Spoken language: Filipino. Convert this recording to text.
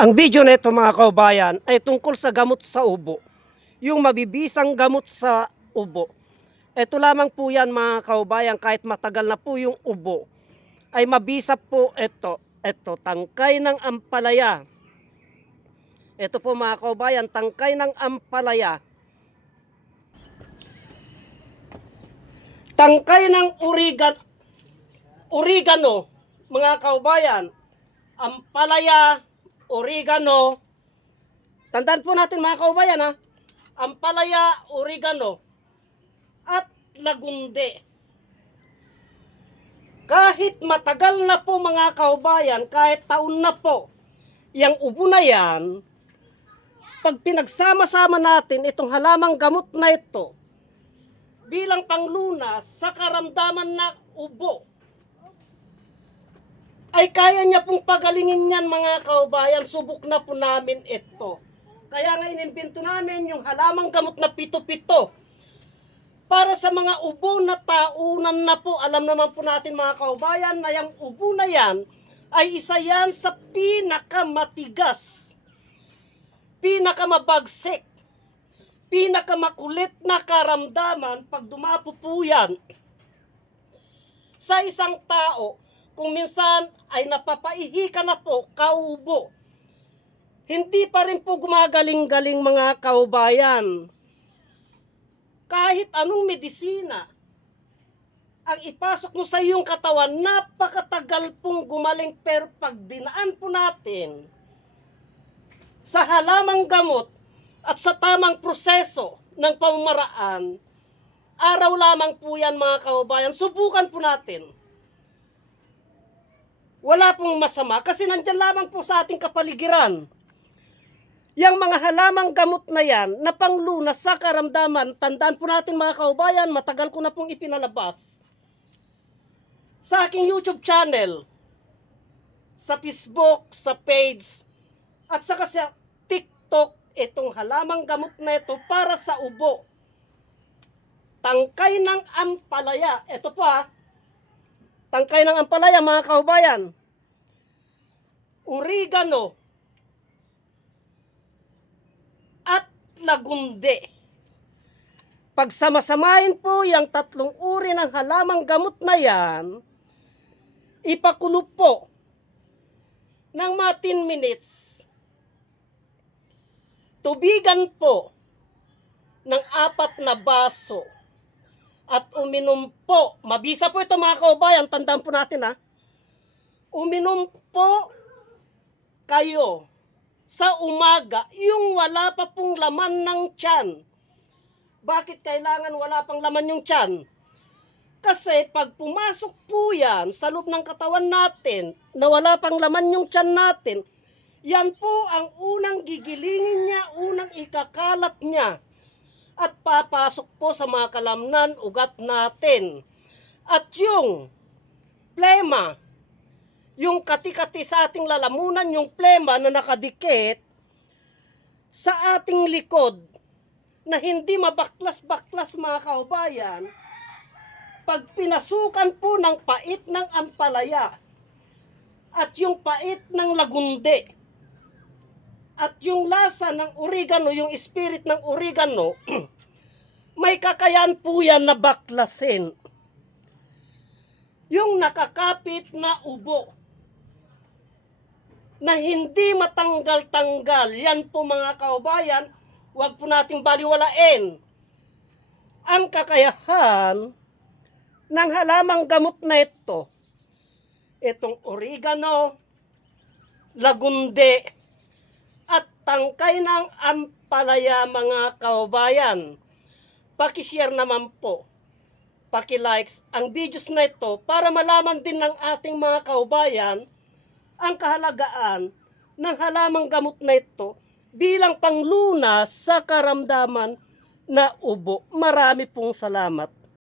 Ang video na ito mga kaubayan ay tungkol sa gamot sa ubo. Yung mabibisang gamot sa ubo. Ito lamang po yan mga kaubayan, kahit matagal na po yung ubo, ay mabisa po ito. Ito, tangkay ng ampalaya. Ito po mga kaubayan, tangkay ng ampalaya. Tangkay ng oregano, mga kaubayan. Ampalaya, oregano. Tandaan po natin mga kaubayan ha. Ampalaya, oregano, at lagunde. Kahit matagal na po mga kaubayan, kahit taon na po, yang ubo na yan, pag pinagsama-sama natin itong halamang gamot na ito, bilang panglunas sa karamdaman na ubo, ay kaya niya pong pagalingin yan mga kaubayan. Subok na po namin ito. Kaya nga inimbento namin yung halamang gamot na pito-pito. Para sa mga ubo na taunan na po, alam naman po natin mga kaubayan na yung ubo na yan ay isa yan sa pinakamatigas, pinakamabagsik, pinakamakulit na karamdaman pag dumapo po yan sa isang tao. Kung minsan ay napapaihi ka na po, kaubo, hindi pa rin po gumagaling-galing mga kaubayan. Kahit anong medisina ang ipasok mo sa iyong katawan, napakatagal pong gumaling. Pero pag dinaan po natin sa halamang gamot at sa tamang proseso ng pamamaraan, araw lamang po yan mga kaubayan. Subukan po natin. Wala pong masama kasi nandyan lamang po sa ating kapaligiran. Yang mga halamang gamot na yan na panglunas sa karamdaman, tandaan po natin mga kaubayan, matagal ko na pong ipinalabas sa aking YouTube channel, sa Facebook, sa page, at saka sa TikTok, itong halamang gamot na ito para sa ubo. Tangkay ng ampalaya. Ito po ha. Tangkay ng ampalaya mga kaubayan. Oregano at lagunde. Pagsamasamahin po yung tatlong uri ng halamang gamot na yan, ipakulo po ng mga 10 minutes. Tubigan po ng 4 na baso at uminom po. Mabisa po ito mga kaubayan, tandaan po natin ha. Uminom po kayo sa umaga, yung wala pa pong laman ng tiyan. Bakit kailangan wala pang laman yung tiyan? Kasi pag pumasok po yan sa loob ng katawan natin, na wala pang laman yung tiyan natin, yan po ang unang gigilingin niya, unang ikakalat niya. At papasok po sa mga kalamnan, ugat natin. At yung plema, yung kati-kati sa ating lalamunan, yung plema na nakadikit sa ating likod, na hindi mabaklas-baklas mga kaubayan, pag pinasukan po ng pait ng ampalaya, at yung pait ng lagunde, at yung lasa ng oregano, yung spirit ng oregano, may kakayan po yan na baklasin. Yung nakakapit na ubo, na hindi matanggal-tanggal, yan po mga kaubayan, huwag po nating baliwalain ang kakayahan ng halamang gamot na ito. Itong oregano, lagunde, at tangkay ng ampalaya mga kaubayan. Pakishare naman po, pakilikes ang videos na ito para malaman din ng ating mga kaubayan ang kahalagaan ng halamang gamot na ito bilang panglunas sa karamdaman na ubo. Marami pong salamat.